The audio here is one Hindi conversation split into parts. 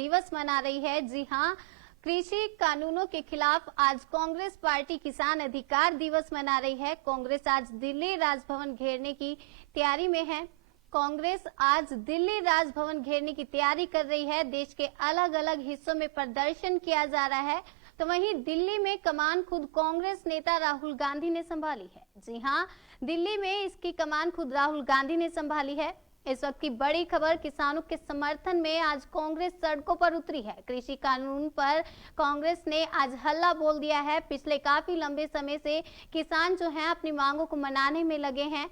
दिवस मना रही है। जी हां, कृषि कानूनों के खिलाफ आज कांग्रेस पार्टी किसान अधिकार दिवस मना रही है। कांग्रेस आज दिल्ली राजभवन घेरने की तैयारी में है। कांग्रेस आज दिल्ली राजभवन घेरने की तैयारी कर रही है। देश के अलग अलग हिस्सों में प्रदर्शन किया जा रहा है, तो वहीं दिल्ली में कमान खुद कांग्रेस नेता राहुल गांधी ने संभाली है। जी हां, दिल्ली में इसकी कमान खुद राहुल गांधी ने संभाली है। इस वक्त की बड़ी खबर, किसानों के समर्थन में आज कांग्रेस सड़कों पर उतरी है। कृषि कानून पर कांग्रेस ने आज हल्ला बोल दिया है। पिछले काफी लंबे समय से किसान जो हैं अपनी मांगों को मनाने में लगे हैं,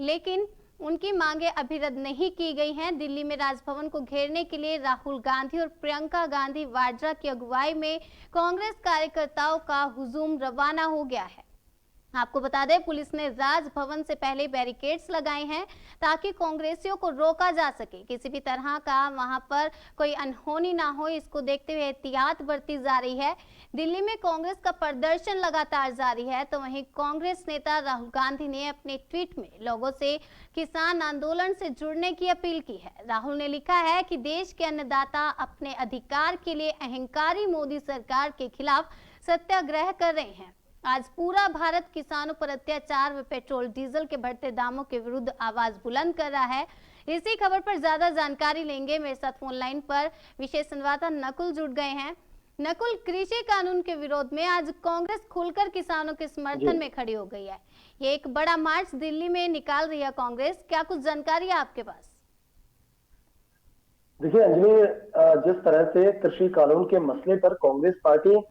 लेकिन उनकी मांगे अभी रद्द नहीं की गई हैं। दिल्ली में राजभवन को घेरने के लिए राहुल गांधी और प्रियंका गांधी वाड्रा की अगुवाई में कांग्रेस कार्यकर्ताओं का हुजूम रवाना हो गया है। आपको बता दें, पुलिस ने राजभवन से पहले बैरिकेड्स लगाए हैं ताकि कांग्रेसियों को रोका जा सके, किसी भी तरह का वहां पर कोई अनहोनी ना हो। इसको देखते हुए एहतियात बरती जा रही है। दिल्ली में कांग्रेस का प्रदर्शन लगातार जारी है, तो वहीं कांग्रेस नेता राहुल गांधी ने अपने ट्वीट में लोगों से किसान आंदोलन से जुड़ने की अपील की है। राहुल ने लिखा है कि देश के अन्नदाता अपने अधिकार के लिए अहंकारी मोदी सरकार के खिलाफ सत्याग्रह कर रहे हैं। आज पूरा भारत किसानों पर अत्याचार व पेट्रोल डीजल के बढ़ते दामों के विरुद्ध आवाज बुलंद कर रहा है। इसी खबर पर ज्यादा जानकारी लेंगे। मेरे साथ फोन लाइन पर विशेष संवाददाता नकुल जुड़ गए हैं। नकुल, कृषि कानून के विरोध में आज कांग्रेस खुलकर किसानों के समर्थन में खड़ी हो गई है। ये एक बड़ा मार्च दिल्ली में निकाल रही है कांग्रेस, क्या कुछ जानकारी है आपके पास? देखिए अंजलि, जिस तरह से कृषि कानून के मसले पर कांग्रेस पार्टी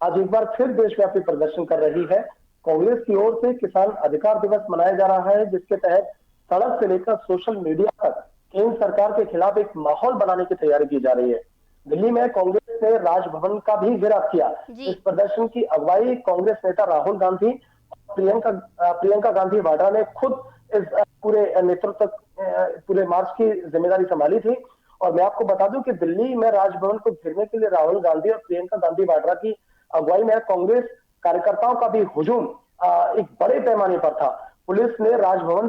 आज एक बार फिर देशव्यापी प्रदर्शन कर रही है। कांग्रेस की ओर से किसान अधिकार दिवस मनाया जा रहा है, जिसके तहत सड़क से लेकर सोशल मीडिया तक केंद्र सरकार के खिलाफ एक माहौल बनाने की तैयारी की जा रही है। दिल्ली में कांग्रेस ने राजभवन का भी घेराव किया। इस प्रदर्शन की अगुवाई कांग्रेस नेता राहुल गांधी, प्रियंका गांधी वाड्रा ने खुद इस पूरे नेतृत्व, पूरे मार्च की जिम्मेदारी संभाली थी। और मैं आपको बता दूं कि दिल्ली में राजभवन को घेरने के लिए राहुल गांधी और प्रियंका गांधी वाड्रा की अगुवाई में कांग्रेस कार्यकर्ताओं का भी हुजूम एक बड़े पैमाने पर था। पुलिस ने राजभवन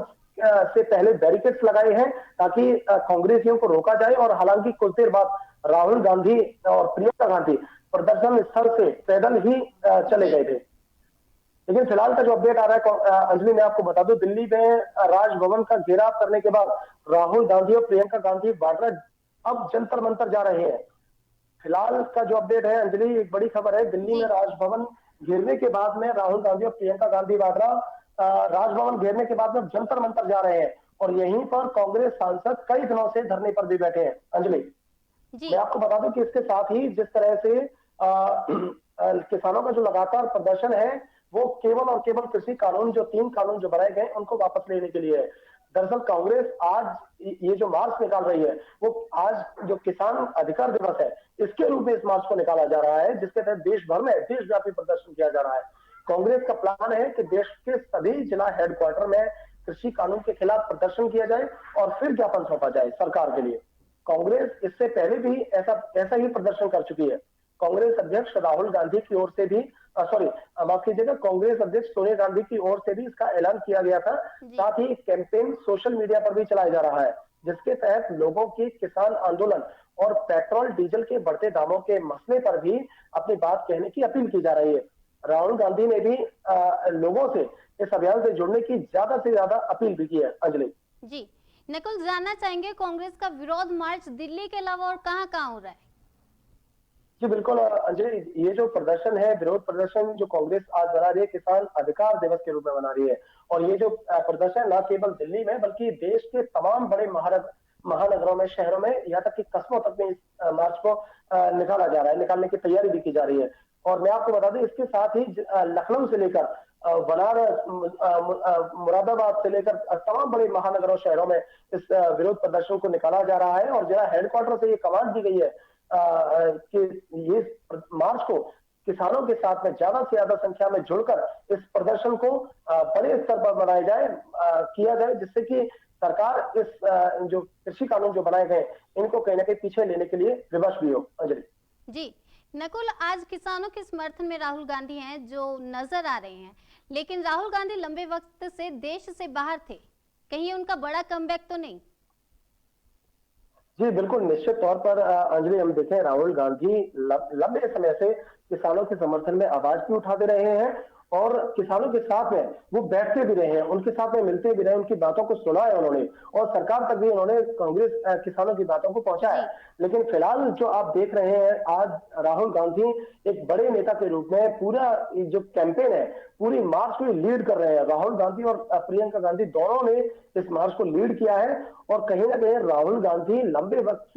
से पहले बैरिकेड्स लगाए हैं ताकि कांग्रेसियों को रोका जाए, और हालांकि कुछ देर बाद राहुल गांधी और प्रियंका गांधी प्रदर्शन स्थल से पैदल ही चले गए थे। लेकिन फिलहाल का जो अपडेट आ रहा है अंजलि, मैं आपको बता दूं, दिल्ली में राजभवन का घेराव करने के बाद राहुल गांधी और प्रियंका गांधी वाड्रा अब जंतर मंतर जा रहे हैं। फिलहाल का जो अपडेट है अंजलि, एक बड़ी खबर है। दिल्ली में राजभवन घेरने के बाद में राहुल गांधी और प्रियंका गांधी वाड्रा राजभवन घेरने के बाद में जंतर मंतर जा रहे हैं, और यहीं पर कांग्रेस सांसद कई दिनों से धरने पर भी बैठे हैं। अंजलि, मैं आपको बता दूं कि इसके साथ ही जिस तरह से किसानों का जो लगातार प्रदर्शन है, वो केवल और केवल कृषि कानून, जो 3 कानून जो बनाए गए उनको वापस लेने के लिए है। दरअसल कांग्रेस आज ये जो मार्च निकाल रही है, वो आज जो किसान अधिकार दिवस है, इसके रूप में इस मार्च को निकाला जा रहा है, जिसके तहत देश भर में देशव्यापी प्रदर्शन किया जा रहा है। कांग्रेस का प्लान है कि देश के सभी जिला हेडक्वार्टर में कृषि कानून के खिलाफ प्रदर्शन किया जाए और फिर ज्ञापन सौंपा जाए सरकार के लिए। कांग्रेस इससे पहले भी ऐसा ही प्रदर्शन कर चुकी है। कांग्रेस अध्यक्ष राहुल गांधी की ओर से भी माफ कीजिएगा, कांग्रेस अध्यक्ष सोनिया गांधी की ओर से भी इसका ऐलान किया गया था। साथ ही कैंपेन सोशल मीडिया पर भी चलाया जा रहा है, जिसके तहत लोगों की किसान आंदोलन और पेट्रोल डीजल के बढ़ते दामों के मसले पर भी अपनी बात कहने की अपील की जा रही है। राहुल गांधी ने भी लोगों से इस अभियान से जुड़ने की ज्यादा से ज्यादा अपील भी की है। अंजलि जी, नकुल, जानना चाहेंगे कांग्रेस का विरोध मार्च दिल्ली के अलावा और कहां हो रहा है? जी बिल्कुल अंजलि, ये जो प्रदर्शन है, विरोध प्रदर्शन जो कांग्रेस आज बना रही है, किसान अधिकार दिवस के रूप में बना रही है। और ये जो प्रदर्शन न केवल दिल्ली में बल्कि देश के तमाम बड़े महानगरों में, शहरों में, यहाँ तक कि कस्बों तक में इस मार्च को निकाला जा रहा है, निकालने की तैयारी भी की जा रही है। और मैं आपको बता दूं, इसके साथ ही लखनऊ से लेकर बनारस, मुरादाबाद से लेकर तमाम बड़े महानगरों, शहरों में इस विरोध प्रदर्शन को निकाला जा रहा है। और जिला हेडक्वार्टर से ये कमांड दी गई है कि ये मार्च को किसानों के साथ में ज्यादा से ज्यादा संख्या में जुड़कर इस प्रदर्शन को बड़े स्तर पर बनाया जाए, किया जाए, जिससे कि सरकार इस जो कृषि कानून जो बनाए गए इनको कहीं ना कहीं पीछे लेने के लिए विवश भी हो। अंजलि जी, नकुल, आज किसानों के समर्थन में राहुल गांधी हैं जो नजर आ रहे हैं, लेकिन राहुल गांधी लंबे वक्त से देश से बाहर थे, कहीं उनका बड़ा कमबैक तो नहीं? जी बिल्कुल, निश्चित तौर पर अंजलि, हम देखें राहुल गांधी लंबे समय से किसानों के समर्थन में आवाज भी उठाते रहे हैं और किसानों के साथ में वो बैठते भी रहे हैं, उनके साथ में मिलते भी रहे, उनकी बातों को सुना है उन्होंने और सरकार तक भी उन्होंने कांग्रेस किसानों की बातों को पहुंचाया जी। है। लेकिन फिलहाल जो आप देख रहे हैं, आज राहुल गांधी एक बड़े नेता के रूप में पूरा ये जो कैंपेन है, पूरी मार्च को लीड कर रहे हैं। राहुल गांधी और प्रियंका गांधी दोनों ने इस मार्च को लीड किया है और कहीं ना कहीं राहुल गांधी लंबे वक्त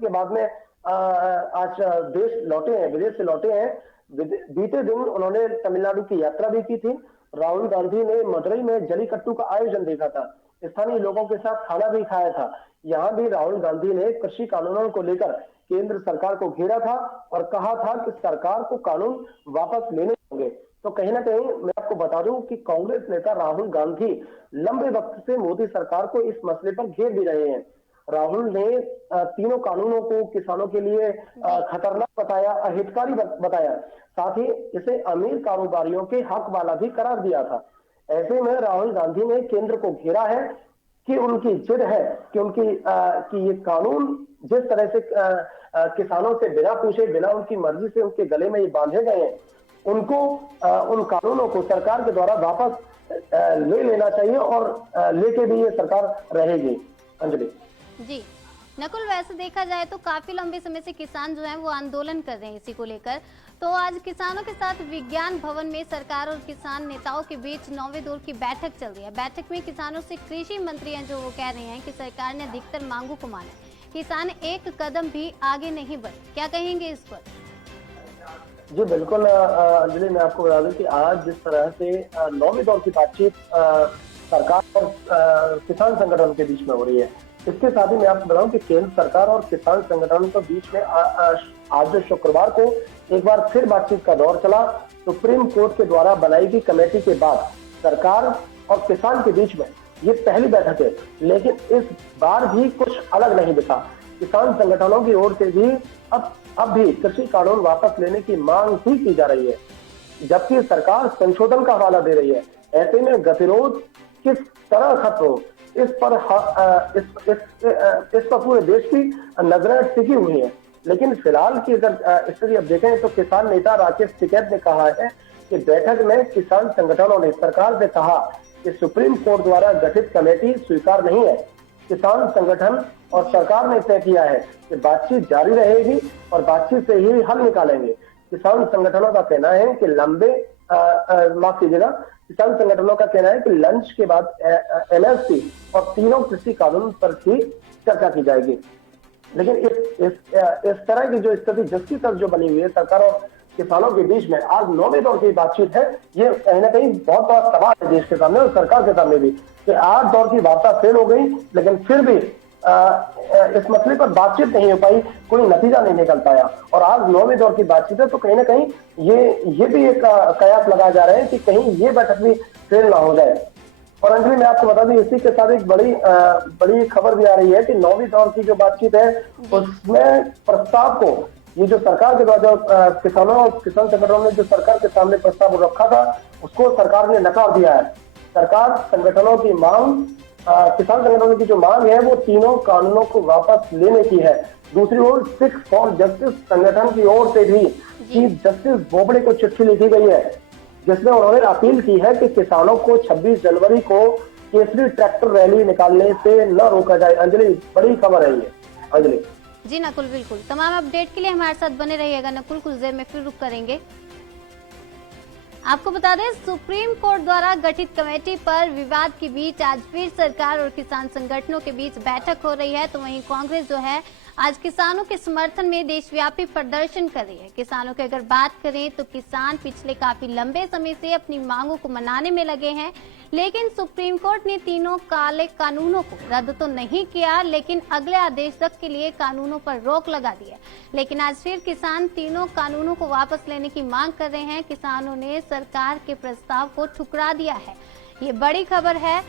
के बाद में आज देश लौटे हैं, विदेश से लौटे हैं। बीते दिन उन्होंने तमिलनाडु की यात्रा भी की थी। राहुल गांधी ने मदुरई में जलीकट्टू का आयोजन देखा था, स्थानीय लोगों के साथ खाना भी खाया था। यहाँ भी राहुल गांधी ने कृषि कानूनों को लेकर केंद्र सरकार को घेरा था और कहा था कि सरकार को कानून वापस लेने होंगे। तो कहीं ना कहीं मैं आपको बता दूं कि कांग्रेस नेता राहुल गांधी लंबे वक्त से मोदी सरकार को इस मसले पर घेर भी रहे हैं। राहुल ने तीनों कानूनों को किसानों के लिए खतरनाक बताया, अहितकारी बताया, साथ ही इसे अमीर कारोबारियों के हक वाला भी करार दिया था। ऐसे में राहुल गांधी ने केंद्र को घेरा है कि उनकी जिद है कि कि ये कानून जिस तरह से किसानों से बिना पूछे, बिना उनकी मर्जी से उनके गले में ये बांधे गए हैं, उनको उन कानूनों को सरकार के द्वारा वापस ले लेना चाहिए और लेके भी ये सरकार रहेगी। अंजलि जी नकुल, वैसे देखा जाए तो काफी लंबे समय से किसान जो हैं वो आंदोलन कर रहे हैं इसी को लेकर। तो आज किसानों के साथ विज्ञान भवन में सरकार और किसान नेताओं के बीच 9वें दौर की बैठक चल रही है। बैठक में किसानों से कृषि मंत्री हैं जो वो कह रहे हैं कि सरकार ने अधिकतर मांगों को माना, किसान एक कदम भी आगे नहीं बढ़े। क्या कहेंगे इस पर? जी बिल्कुल अंजलि, मैं आपको बता दूं कि आज जिस तरह से 9वें दौर की बातचीत सरकार और किसान संगठन के बीच में हो रही है, इसके साथ ही मैं आपको बताऊं कि केंद्र सरकार और किसान संगठन के बीच में आज जो शुक्रवार को एक बार फिर बातचीत का दौर चला। सुप्रीम कोर्ट के द्वारा बनाई गई कमेटी के बाद सरकार और किसान के बीच में ये पहली बैठक है, लेकिन इस बार भी कुछ अलग नहीं दिखा। किसान संगठनों की ओर से भी अब भी कृषि कानून वापस लेने की मांग ही की जा रही है, जबकि सरकार संशोधन का हवाला दे रही है। ऐसे में गतिरोध किस तरह खत्म हो, इस पर पूरे देश की नजरें टिकी हुई है। लेकिन फिलहाल की अगर स्थिति अब देखें तो किसान नेता राकेश टिकैत ने कहा है कि बैठक में किसान संगठनों ने सरकार से कहा कि सुप्रीम कोर्ट द्वारा गठित कमेटी स्वीकार नहीं है। किसान संगठन और सरकार ने तय किया है कि बातचीत जारी रहेगी और बातचीत से ही हल निकालेंगे। किसान संगठनों का कहना है कि माफ कीजिएगा, किसान संगठनों का कहना है कि लंच के बाद एमएसपी और तीनों कृषि कानून पर ही चर्चा की जाएगी। लेकिन इस तरह की जो स्थिति जिसकी तरफ जो बनी हुई है सरकार और किसानों के बीच में, आज 9वें दौर की बातचीत है, ये कहीं ना कहीं बहुत बड़ा सवाल है देश के सामने और सरकार के सामने भी कि 8 दौर की वार्ता फेल हो गई, लेकिन फिर भी इस मसले पर बातचीत नहीं हो पाई, कोई नतीजा नहीं निकल पाया। और आज 9वें दौर की बातचीत है, तो कहीं ना कहीं ये भी एक कयास लगाया जा रहा है कि कहीं ये बैठक भी फेल ना हो जाए। और अंजलि, मैं आपको बता दूं, इसी के साथ एक बड़ी खबर भी आ रही है कि 9वीं दौर की जो बातचीत है उसमें प्रस्ताव को, ये जो सरकार के द्वारा किसानों और किसान संगठनों ने जो सरकार के सामने प्रस्ताव रखा था, उसको सरकार ने नकार दिया है। सरकार संगठनों की मांग, किसान संगठनों की जो मांग है वो तीनों कानूनों को वापस लेने की है। दूसरी ओर सिक्स फॉर जस्टिस संगठन की ओर से भी चीफ जस्टिस बोबड़े को चिट्ठी लिखी गई है, जिसमें उन्होंने अपील की है कि किसानों को 26 जनवरी को केसरी ट्रैक्टर रैली निकालने से न रोका जाए। अंजलि, बड़ी खबर है ये। अंजलि जी नकुल, बिल्कुल। तमाम अपडेट के लिए हमारे साथ बने रहिएगा नकुल, कुछ देर में फिर रुक करेंगे। आपको बता दें, सुप्रीम कोर्ट द्वारा गठित कमेटी पर विवाद के बीच आज फिर सरकार और किसान संगठनों के बीच बैठक हो रही है। तो वहीं कांग्रेस जो है आज किसानों के समर्थन में देशव्यापी प्रदर्शन कर रही है। किसानों की अगर बात करें तो किसान पिछले काफी लंबे समय से अपनी मांगों को मनाने में लगे हैं, लेकिन सुप्रीम कोर्ट ने तीनों काले कानूनों को रद्द तो नहीं किया, लेकिन अगले आदेश तक के लिए कानूनों पर रोक लगा दी है। लेकिन आज फिर किसान तीनों कानूनों को वापस लेने की मांग कर रहे हैं। किसानों ने सरकार के प्रस्ताव को ठुकरा दिया है। ये बड़ी खबर है।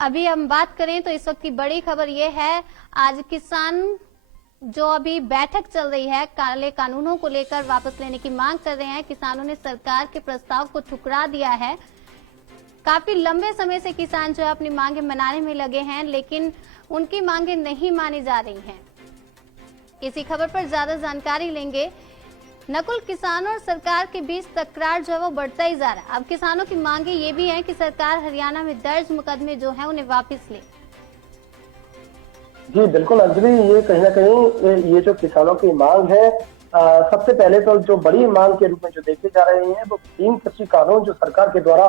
अभी हम बात करें तो इस वक्त की बड़ी खबर ये है, आज किसान जो अभी बैठक चल रही है काले कानूनों को लेकर वापस लेने की मांग कर रहे हैं। किसानों ने सरकार के प्रस्ताव को ठुकरा दिया है। काफी लंबे समय से किसान जो है अपनी मांगे मनाने में लगे हैं, लेकिन उनकी मांगे नहीं मानी जा रही हैं। इसी खबर पर ज्यादा जानकारी लेंगे। नकुल, किसानों और सरकार के बीच तकरार जो है वो बढ़ता ही जा रहा है। अब किसानों की मांगे ये भी है कि सरकार हरियाणा में दर्ज मुकदमे जो है उन्हें वापस ले। जी बिल्कुल अंजलि, ये कहीं ना कहीं ये जो किसानों की मांग है, सबसे पहले तो जो बड़ी मांग के रूप में जो देखे जा रहे हैं वो 3 कृषि कानून जो सरकार के द्वारा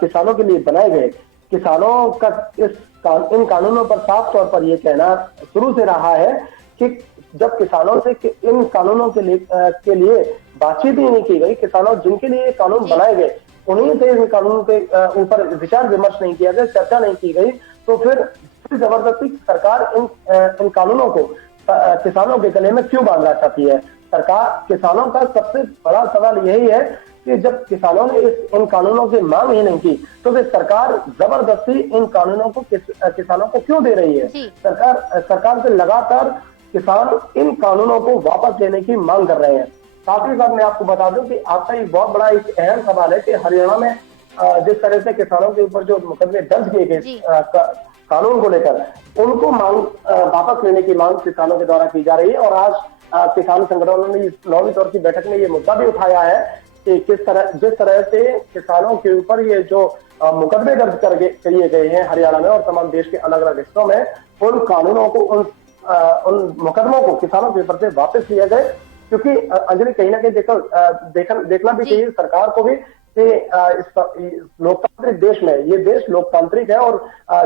किसानों के लिए बनाए गए। किसानों का इन कानूनों पर साफ तौर पर ये कहना शुरू से रहा है कि जब किसानों से इन कानूनों के लिए बातचीत ही नहीं की गई, किसानों जिनके लिए कानून बनाए गए उन्हीं से इन कानूनों के ऊपर विचार विमर्श नहीं किया गया, चर्चा नहीं की गई, तो फिर जबरदस्ती सरकार इन कानूनों को किसानों के गले में क्यों बांधना चाहती है। सरकार किसानों का सबसे बड़ा सवाल यही है कि जब किसानों ने इन कानूनों की मांग ही नहीं की तो फिर सरकार जबरदस्ती इन कानूनों को किसानों को क्यों दे रही है। सरकार से लगातार किसान इन कानूनों को वापस लेने की मांग कर रहे हैं। साथ ही साथ मैं आपको बता दूं कि आपका एक बहुत बड़ा एक अहम सवाल है कि हरियाणा में जिस तरह से किसानों के ऊपर जो मुकदमे दर्ज किए गए कानून को लेकर, उनको मांग वापस लेने की मांग किसानों के द्वारा की जा रही है। और आज किसान संगठनों ने इस 9वीं दौर की बैठक में ये मुद्दा भी उठाया है कि जिस तरह से किसानों के ऊपर ये जो मुकदमे दर्ज किए गए हैं हरियाणा में और तमाम देश के अलग अलग हिस्सों में, उन कानूनों को उन मुकदमों को किसानों के ऊपर से वापस लिया जाए। क्योंकि अंजलि कहीं ना कहीं देखना भी चाहिए सरकार को भी कि इस लोकतांत्रिक देश में, ये देश लोकतांत्रिक है और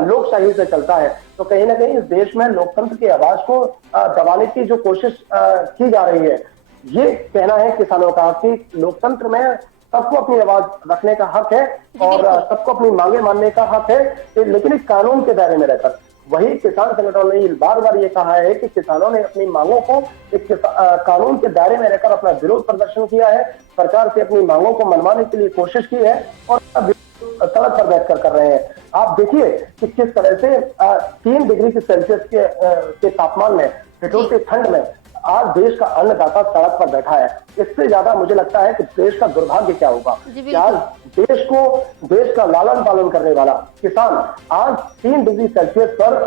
लोकशाही से चलता है, तो कहीं ना कहीं इस देश में लोकतंत्र की आवाज को दबाने की जो कोशिश की जा रही है, ये कहना है किसानों का कि लोकतंत्र में सबको अपनी आवाज रखने का हक है और सबको अपनी मांगे मानने का हक है, लेकिन इस कानून के दायरे में रहकर। वही किसान संगठनों ने बार बार ये कहा है कि किसानों ने अपनी मांगों को एक कानून के दायरे में रहकर अपना विरोध प्रदर्शन किया है, सरकार से अपनी मांगों को मनवाने के लिए कोशिश की है और सड़क पर बैठकर कर रहे हैं। आप देखिए कि किस तरह से 3 डिग्री सेल्सियस के तापमान में, ठिठुरती ठंड में आज देश का अन्नदाता सड़क पर बैठा है। इससे ज्यादा मुझे लगता है कि देश का दुर्भाग्य क्या होगा कि आज देश का लालन पालन करने वाला किसान आज 3 डिग्री सेल्सियस पर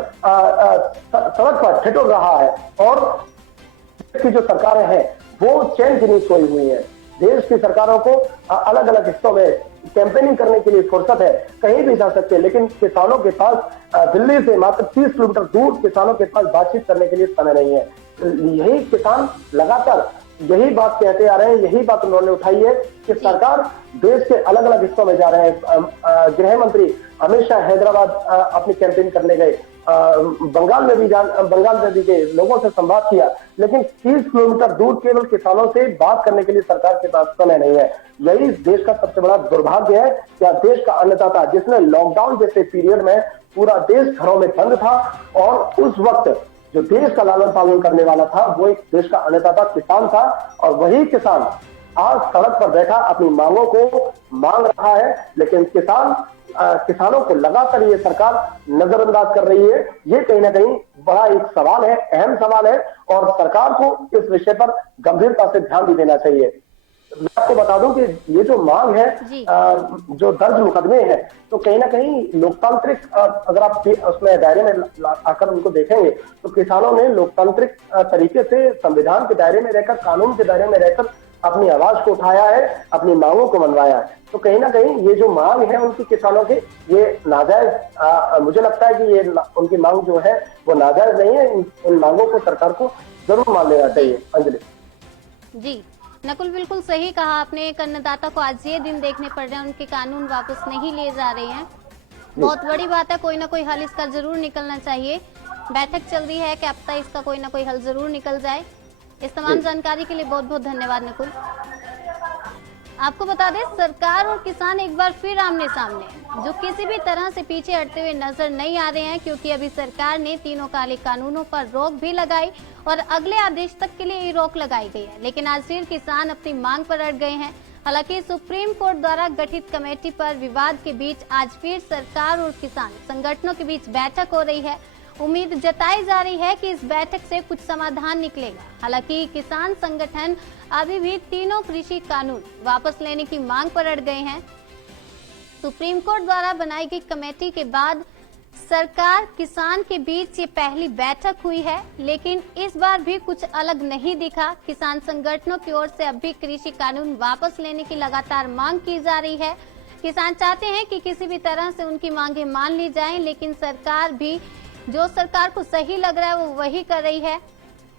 सड़क पर ठिठुर रहा है और देश की जो सरकारें हैं वो चैन की नींद सोई हुई है। देश की सरकारों को अलग अलग हिस्सों में कैंपेनिंग करने के लिए फुर्सत है, कहीं भी जा सकते हैं, लेकिन किसानों के पास दिल्ली से मात्र 30 किलोमीटर दूर किसानों के पास बातचीत करने के लिए समय नहीं है। यही किसान लगातार यही बात कहते आ रहे हैं, यही बात उन्होंने उठाई है कि सरकार देश के अलग अलग हिस्सों में जा रहे हैं। गृह मंत्री अमित शाह हैदराबाद अपनी कैंपेन करने गए, बंगाल में भी गए, लोगों से संवाद किया, लेकिन 30 किलोमीटर दूर केवल किसानों से बात करने के लिए सरकार के पास समय नहीं है। यही देश का सबसे बड़ा दुर्भाग्य है कि देश का अन्नदाता, जिसने लॉकडाउन जैसे पीरियड में पूरा देश घरों में बंद था और उस वक्त जो देश का लालन पालन करने वाला था वो एक देश का अन्नदाता किसान था, और वही किसान आज सड़क पर बैठा अपनी मांगों को मांग रहा है, लेकिन किसानों को लगातार ये सरकार नजरअंदाज कर रही है। ये कहीं ना कहीं बड़ा एक सवाल है, अहम सवाल है, और सरकार को इस विषय पर गंभीरता से ध्यान भी देना चाहिए। मैं आपको बता दूं कि ये जो मांग है, जो दर्ज मुकदमे हैं, तो कहीं ना कहीं लोकतांत्रिक, अगर आप उसमें दायरे में आकर उनको देखेंगे तो किसानों ने लोकतांत्रिक तरीके से संविधान के दायरे में रहकर, कानून के दायरे में रहकर अपनी आवाज को उठाया है, अपनी मांगों को मनवाया है। तो कहीं ना कहीं ये जो मांग है उनकी किसानों की, ये नाजायज, मुझे लगता है कि ये उनकी मांग जो है वो नाजायज नहीं है। इन मांगों को सरकार को जरूर मान लेना चाहिए। अंजलि जी नकुल, बिल्कुल सही कहा आपने। एक अन्नदाता को आज ये दिन देखने पड़ रहे हैं, उनके कानून वापस नहीं लिए जा रहे हैं। बहुत बड़ी बात है, कोई ना कोई हल इसका जरूर निकलना चाहिए। बैठक चल रही है, क्या पता इसका कोई ना कोई हल जरूर निकल जाए। इस तमाम जानकारी के लिए बहुत बहुत धन्यवाद नकुल। आपको बता दें, सरकार और किसान एक बार फिर आमने सामने, जो किसी भी तरह से पीछे हटते हुए नजर नहीं आ रहे हैं, क्योंकि अभी सरकार ने तीनों काले कानूनों पर रोक भी लगाई और अगले आदेश तक के लिए ये रोक लगाई गई है। लेकिन आज फिर किसान अपनी मांग पर अड़ गए हैं। हालांकि सुप्रीम कोर्ट द्वारा गठित कमेटी पर विवाद के बीच आज फिर सरकार और किसान संगठनों के बीच बैठक हो रही है। उम्मीद जताई जा रही है कि इस बैठक से कुछ समाधान निकलेगा। हालांकि किसान संगठन अभी भी तीनों कृषि कानून वापस लेने की मांग पर अड़ गए हैं। सुप्रीम कोर्ट द्वारा बनाई गई कमेटी के बाद सरकार किसान के बीच ये पहली बैठक हुई है, लेकिन इस बार भी कुछ अलग नहीं दिखा। किसान संगठनों की ओर से अब भी कृषि कानून वापस लेने की लगातार मांग की जा रही है। किसान चाहते हैं कि किसी भी तरह से उनकी मांगें मान ली जाएं, लेकिन सरकार भी जो सरकार को सही लग रहा है वो वही कर रही है,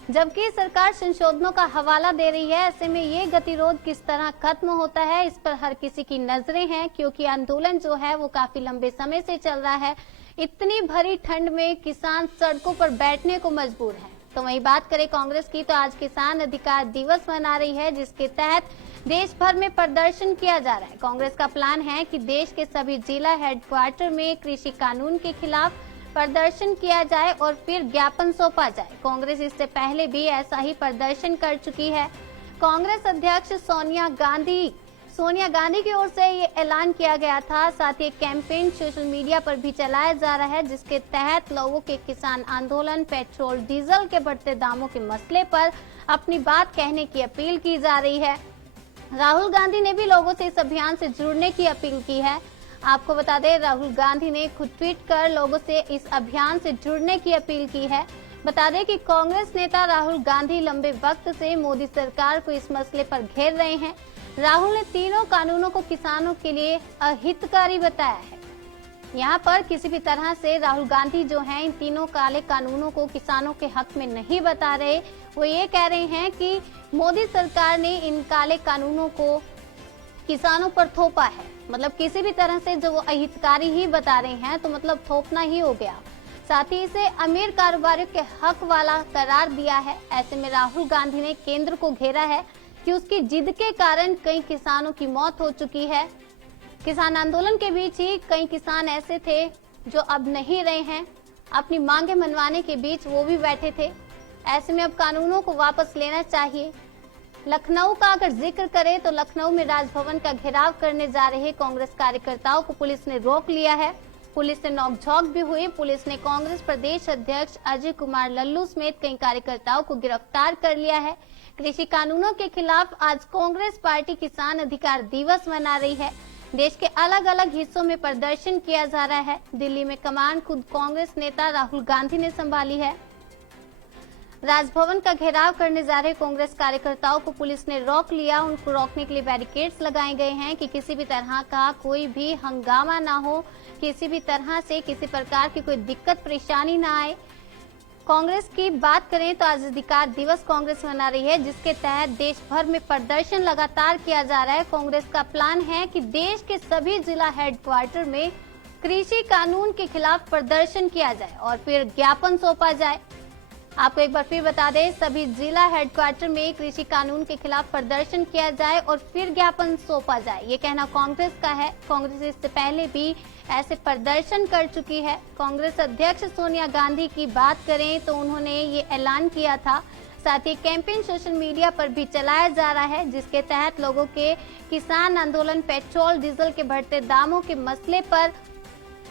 जबकि सरकार संशोधनों का हवाला दे रही है। ऐसे में ये गतिरोध किस तरह खत्म होता है, इस पर हर किसी की नजरें हैं, क्योंकि आंदोलन जो है वो काफी लंबे समय से चल रहा है। इतनी भरी ठंड में किसान सड़कों पर बैठने को मजबूर है। तो वहीं बात करें कांग्रेस की, तो आज किसान अधिकार दिवस मना रही है, जिसके तहत देश भर में प्रदर्शन किया जा रहा है। कांग्रेस का प्लान है कि देश के सभी जिला हेडक्वार्टर में कृषि कानून के खिलाफ प्रदर्शन किया जाए और फिर ज्ञापन सौंपा जाए। कांग्रेस इससे पहले भी ऐसा ही प्रदर्शन कर चुकी है। कांग्रेस अध्यक्ष सोनिया गांधी की ओर से ये ऐलान किया गया था। साथ ही कैंपेन सोशल मीडिया पर भी चलाया जा रहा है, जिसके तहत लोगों के किसान आंदोलन, पेट्रोल डीजल के बढ़ते दामों के मसले पर अपनी बात कहने की अपील की जा रही है। राहुल गांधी ने भी लोगों से इस अभियान से जुड़ने की अपील की है। आपको बता दें, राहुल गांधी ने खुद ट्वीट कर लोगों से इस अभियान से जुड़ने की अपील की है। बता दें कि कांग्रेस नेता राहुल गांधी लंबे वक्त से मोदी सरकार को इस मसले पर घेर रहे हैं। राहुल ने तीनों कानूनों को किसानों के लिए अहितकारी बताया है। यहाँ पर किसी भी तरह से राहुल गांधी जो हैं इन तीनों काले कानूनों को किसानों के हक में नहीं बता रहे। वो ये कह रहे हैं कि मोदी सरकार ने इन काले कानूनों को किसानों पर थोपा है। मतलब किसी भी तरह से जो वो अहितकारी ही बता रहे हैं, तो मतलब थोपना ही हो गया। साथ ही इसे अमीर कारोबारियों के हक वाला करार दिया है। ऐसे में राहुल गांधी ने केंद्र को घेरा है कि उसकी जिद के कारण कई किसानों की मौत हो चुकी है। किसान आंदोलन के बीच ही कई किसान ऐसे थे जो अब नहीं रहे हैं। अपनी मांगे मनवाने के बीच वो भी बैठे थे। ऐसे में अब कानूनों को वापस लेना चाहिए। लखनऊ का अगर जिक्र करें तो लखनऊ में राजभवन का घेराव करने जा रहे कांग्रेस कार्यकर्ताओं को पुलिस ने रोक लिया है। पुलिस से नोकझोंक भी हुई। पुलिस ने कांग्रेस प्रदेश अध्यक्ष अजय कुमार लल्लू समेत कई कार्यकर्ताओं को गिरफ्तार कर लिया है। कृषि कानूनों के खिलाफ आज कांग्रेस पार्टी किसान अधिकार दिवस मना रही है। देश के अलग अलग हिस्सों में प्रदर्शन किया जा रहा है। दिल्ली में कमान खुद कांग्रेस नेता राहुल गांधी ने संभाली है। राजभवन का घेराव करने जा रहे कांग्रेस कार्यकर्ताओं को पुलिस ने रोक लिया। उनको रोकने के लिए बैरिकेड्स लगाए गए हैं कि किसी भी तरह का कोई भी हंगामा ना हो, किसी भी तरह से किसी प्रकार की कोई दिक्कत परेशानी ना आए। कांग्रेस की बात करें तो आज अधिकार दिवस कांग्रेस मना रही है, जिसके तहत देश भर में प्रदर्शन लगातार किया जा रहा है। कांग्रेस का प्लान है कि देश के सभी जिला हेडक्वार्टर में कृषि कानून के खिलाफ प्रदर्शन किया जाए और फिर ज्ञापन सौंपा जाए। आपको एक बार फिर बता दें, सभी जिला हेडक्वार्टर में कृषि कानून के खिलाफ प्रदर्शन किया जाए और फिर ज्ञापन सौंपा जाए। ये कहना कांग्रेस का है। कांग्रेस इससे पहले भी ऐसे प्रदर्शन कर चुकी है। कांग्रेस अध्यक्ष सोनिया गांधी की बात करें तो उन्होंने ये ऐलान किया था। साथ ही कैंपेन सोशल मीडिया पर भी चलाया जा रहा है, जिसके तहत लोगों के किसान आंदोलन, पेट्रोल डीजल के बढ़ते दामों के मसले पर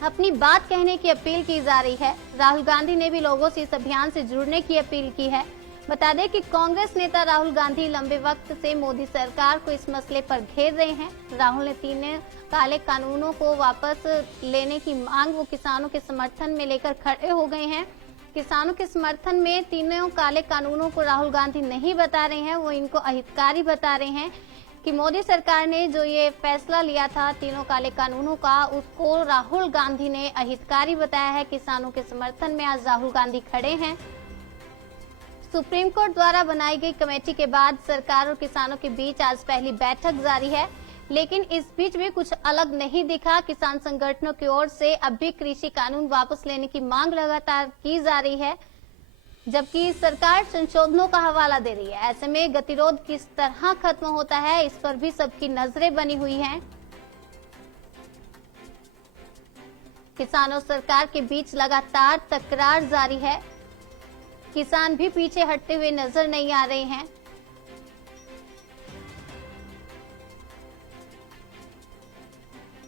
अपनी बात कहने की अपील की जा रही है। राहुल गांधी ने भी लोगों से इस अभियान से जुड़ने की अपील की है। बता दें कि कांग्रेस नेता राहुल गांधी लंबे वक्त से मोदी सरकार को इस मसले पर घेर रहे हैं। राहुल ने तीनों काले कानूनों को वापस लेने की मांग वो किसानों के समर्थन में लेकर खड़े हो गए हैं। किसानों के समर्थन में तीनों काले कानूनों को राहुल गांधी नहीं बता रहे हैं, वो इनको अहितकारी बता रहे हैं कि मोदी सरकार ने जो ये फैसला लिया था तीनों काले कानूनों का, उसको राहुल गांधी ने अहितकारी बताया है। किसानों के समर्थन में आज राहुल गांधी खड़े हैं। सुप्रीम कोर्ट द्वारा बनाई गई कमेटी के बाद सरकार और किसानों के बीच आज पहली बैठक जारी है, लेकिन इस बीच भी कुछ अलग नहीं दिखा। किसान संगठनों की ओर से अब भी कृषि कानून वापस लेने की मांग लगातार की जा रही है, जबकि सरकार संशोधनों का हवाला दे रही है। ऐसे में गतिरोध किस तरह खत्म होता है, इस पर भी सबकी नजरें बनी हुई हैं। किसानों सरकार के बीच लगातार तकरार जारी है। किसान भी पीछे हटते हुए नजर नहीं आ रहे हैं।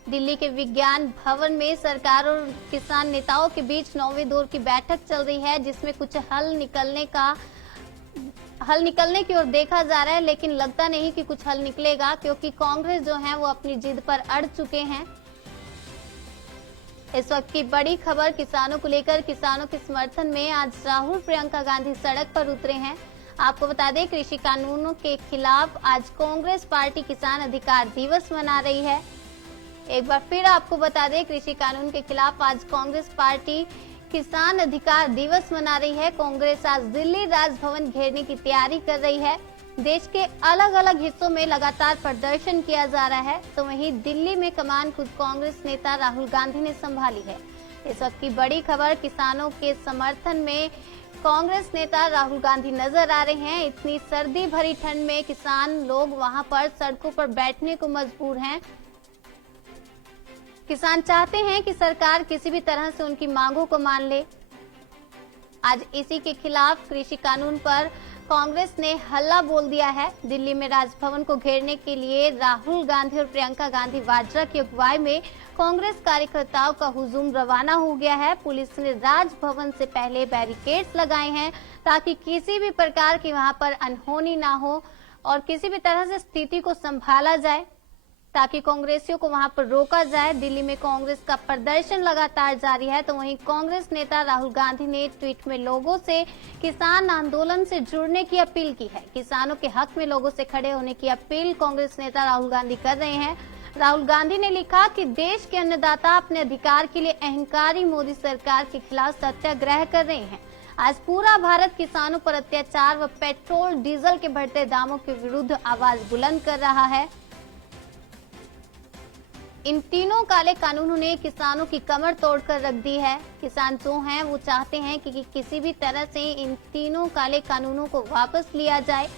दिल्ली के विज्ञान भवन में सरकार और किसान नेताओं के बीच 9वें दौर की बैठक चल रही है, जिसमें कुछ हल निकलने की ओर देखा जा रहा है, लेकिन लगता नहीं कि कुछ हल निकलेगा, क्योंकि कांग्रेस जो है वो अपनी जिद पर अड़ चुके हैं। इस वक्त की बड़ी खबर किसानों को लेकर किसानों के समर्थन में आज राहुल प्रियंका गांधी सड़क पर उतरे हैं। आपको बता दें, कृषि कानूनों के खिलाफ आज कांग्रेस पार्टी किसान अधिकार दिवस मना रही है। एक बार फिर आपको बता दें, कृषि कानून के खिलाफ आज कांग्रेस पार्टी किसान अधिकार दिवस मना रही है। कांग्रेस आज दिल्ली राजभवन घेरने की तैयारी कर रही है। देश के अलग अलग हिस्सों में लगातार प्रदर्शन किया जा रहा है, तो वहीं दिल्ली में कमान खुद कांग्रेस नेता राहुल गांधी ने संभाली है। इस वक्त की बड़ी खबर, किसानों के समर्थन में कांग्रेस नेता राहुल गांधी नजर आ रहे हैं। इतनी सर्दी भरी ठंड में किसान लोग वहां पर सड़कों पर बैठने को मजबूर हैं। किसान चाहते हैं कि सरकार किसी भी तरह से उनकी मांगों को मान ले। आज इसी के खिलाफ कृषि कानून पर कांग्रेस ने हल्ला बोल दिया है। दिल्ली में राजभवन को घेरने के लिए राहुल गांधी और प्रियंका गांधी वाड्रा की अगुवाई में कांग्रेस कार्यकर्ताओं का हुजूम रवाना हो गया है। पुलिस ने राजभवन से पहले बैरिकेड्स लगाए हैं ताकि किसी भी प्रकार की वहां पर अनहोनी ना हो और किसी भी तरह से स्थिति को संभाला जाए, ताकि कांग्रेसियों को वहां पर रोका जाए। दिल्ली में कांग्रेस का प्रदर्शन लगातार जारी है, तो वहीं कांग्रेस नेता राहुल गांधी ने ट्वीट में लोगों से किसान आंदोलन से जुड़ने की अपील की है। किसानों के हक में लोगों से खड़े होने की अपील कांग्रेस नेता राहुल गांधी कर रहे हैं। राहुल गांधी ने लिखा कि देश के अन्नदाता अपने अधिकार के लिए अहंकारी मोदी सरकार के खिलाफ सत्याग्रह कर रहे हैं। आज पूरा भारत किसानों पर अत्याचार व पेट्रोल डीजल के बढ़ते दामों के विरुद्ध आवाज बुलंद कर रहा है। इन तीनों काले कानूनों ने किसानों की कमर तोड़कर रख दी है। किसान जो हैं वो चाहते हैं कि किसी भी तरह से इन तीनों काले कानूनों को वापस लिया जाए।